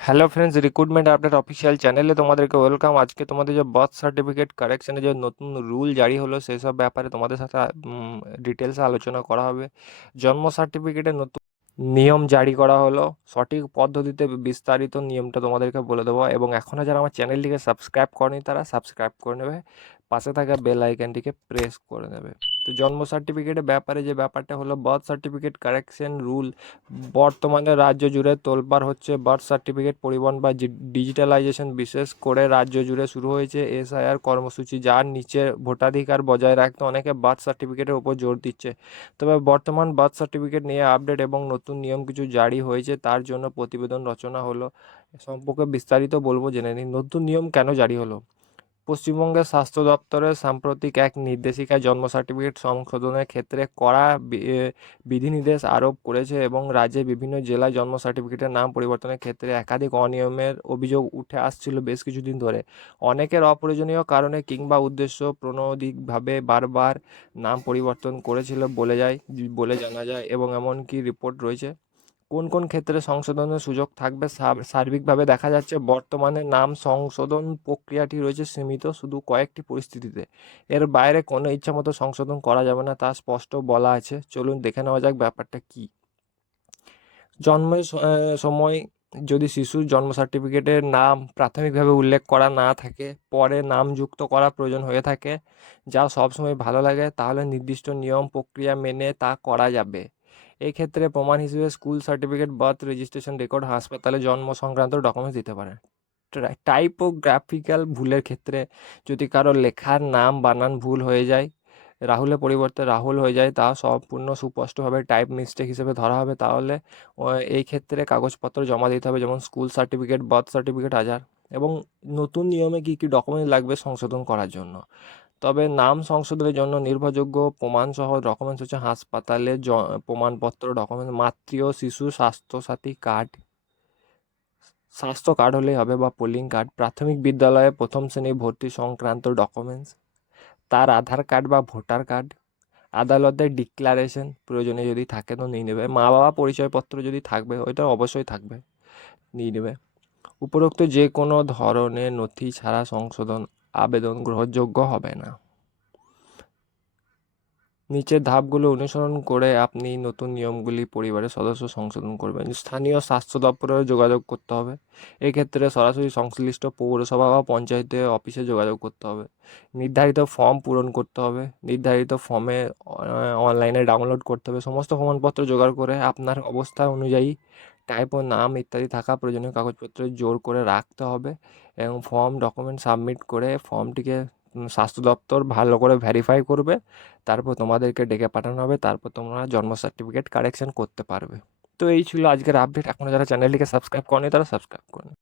Hello friends recruitment update official চ্যানেলে তোমাদেরকে welcome আজকে তোমাদের যে বার্থ সার্টিফিকেট কারেকশানে যে নতুন রুল জারি হলো সেসব ব্যাপারে তোমাদের সাথে ডিটেলসে আলোচনা করা হবে। জন্ম সার্টিফিকেটে নতুন নিয়ম জারি করা হলো। সঠিক পদ্ধতিতে বিস্তারিত নিয়মটা তোমাদেরকে বলে দেবো। এবং এখনও যারা আমার চ্যানেলটিকে সাবস্ক্রাইব করেনি, তারা সাবস্ক্রাইব করে নেবে। পাশে থাকা বেল আইকনটিকে প্রেস করে নেবে। তো জন্ম সার্টিফিকেটের ব্যাপারে যে ব্যাপারটা হলো বার্থ সার্টিফিকেট কারেকশন রুল বর্তমানে রাজ্য জুড়ে তোলপাড় হচ্ছে বার্থ সার্টিফিকেট পরিবহন বা ডিজিটালাইজেশন বিশেষ করে রাজ্য জুড়ে শুরু হয়েছে এসআইআর কর্মসূচি, যার নিচে ভোটাধিকার বজায় রাখতে অনেকে বার্থ সার্টিফিকেটের উপর জোর দিচ্ছে। তবে বর্তমান বার্থ সার্টিফিকেট নিয়ে আপডেট এবং নতুন নিয়ম কিছু জারি হয়েছে, তার জন্য প্রতিবেদন রচনা হলো। সম্পর্কে বিস্তারিত বলব, জেনে নিন নতুন নিয়ম কেন জারি হলো? পশ্চিমবঙ্গের স্বাস্থ্য দপ্তরের সাম্প্রতিক এক নির্দেশিকায় জন্ম সার্টিফিকেট সংশোধনের ক্ষেত্রে কড়া বিধিনির্দেশ আরোপ করেছে এবং রাজ্যে বিভিন্ন জেলায় জন্ম সার্টিফিকেটের নাম পরিবর্তনের ক্ষেত্রে একাধিক অনিয়মের অভিযোগ উঠে আসছিল বেশ কিছুদিন ধরে। অনেকের অপ্রয়োজনীয় কারণে কিংবা উদ্দেশ্য প্রণোদিকভাবে বারবার নাম পরিবর্তন করেছিল বলে যায়, বলে জানা যায় এবং এমনকি রিপোর্ট রয়েছে। কোন কোন ক্ষেত্রে সংশোধনের সুযোগ থাকবে সার্বিকভাবে দেখা যাচ্ছে বর্তমানে নাম সংশোধন প্রক্রিয়াটি রয়েছে সীমিত শুধু কয়েকটি পরিস্থিতিতে। এর বাইরে কোনো ইচ্ছামতো সংশোধন করা যাবে না তা স্পষ্ট বলা আছে। চলুন দেখে নেওয়া যাক ব্যাপারটা কী। জন্মের সময় যদি শিশুর জন্ম সার্টিফিকেটের নাম প্রাথমিকভাবে উল্লেখ করা না থাকে, পরে নাম যুক্ত করা প্রয়োজন হয়ে থাকে, যা সবসময় ভালো লাগে, তাহলে নির্দিষ্ট নিয়ম প্রক্রিয়া মেনে তা করা যাবে। এক্ষেত্রে প্রমাণ হিসেবে school certificate birth registration record, হাসপাতালে জন্ম সংক্রান্ত ডকুমেন্টস দিতে পারেন। টাইপোগ্রাফিক্যাল ভুলের ক্ষেত্রে যদি কারও লেখার নাম বানান ভুল হয়ে যায়, রাহুলের পরিবর্তে রাহুল হয়ে যায়, তা সম্পূর্ণ সুস্পষ্টভাবে টাইপ মিস্টেক হিসেবে ধরা হবে, তাহলে এই ক্ষেত্রে কাগজপত্র জমা দিতে হবে, যেমন স্কুল সার্টিফিকেট, বার্থ সার্টিফিকেট আজার এবং নতুন নিয়মে কী কী ডকুমেন্ট লাগবে সংশোধন করার জন্য। তবে নাম সংশোধনের জন্য নির্ভরযোগ্য প্রমাণসহ ডকুমেন্টস হচ্ছে হাসপাতালের প্রমাণপত্র ডকুমেন্ট মাতৃ ও শিশু স্বাস্থ্যসাথী কার্ড স্বাস্থ্য কার্ড হলেই হবে বা পোলিং কার্ড প্রাথমিক বিদ্যালয়ে প্রথম শ্রেণি ভর্তি সংক্রান্ত ডকুমেন্টস তার আধার কার্ড বা ভোটার কার্ড আদালতের ডিক্লারেশন প্রয়োজনে যদি থাকে তো নিয়ে নেবে মা বাবা পরিচয়পত্র যদি থাকবে ওইটা অবশ্যই থাকবে, নিয়ে নেবে। উপরোক্ত যে কোনো ধরনের নথি ছাড়া সংশোধন আবেদন গ্রহণযোগ্য হবে না। নিচের ধাপগুলো অনুসরণ করে আপনি নতুন নিয়মগুলি পরিবারের সদস্য সংশোধন করবেন। স্থানীয় স্বাস্থ্য দপ্তরেও যোগাযোগ করতে হবে। এক্ষেত্রে সরাসরি সংশ্লিষ্ট পৌরসভা বা পঞ্চায়েতের অফিসে যোগাযোগ করতে হবে। নির্ধারিত ফর্ম পূরণ করতে হবে। নির্ধারিত ফর্মে অনলাইনে ডাউনলোড করতে হবে। সমস্ত প্রমাণপত্র জোগাড় করে আপনার অবস্থা অনুযায়ী টাইপ ও নাম ইত্যাদি থাকা প্রয়োজনীয় কাগজপত্র জোর করে রাখতে হবে এবং ফর্ম ডকুমেন্ট সাবমিট করে ফর্মটিকে স্বাস্থ্য দপ্তর ভালো করে ভেরিফাই করবে। তারপর তোমাদেরকে ডেকে পাঠানো হবে। তারপর তোমরা জন্ম সার্টিফিকেট কারেকশন করতে পারবে। তো এই ছিল আজকের আপডেট এখনও যারা চ্যানেলটিকে সাবস্ক্রাইব করেনি তারা সাবস্ক্রাইব করুন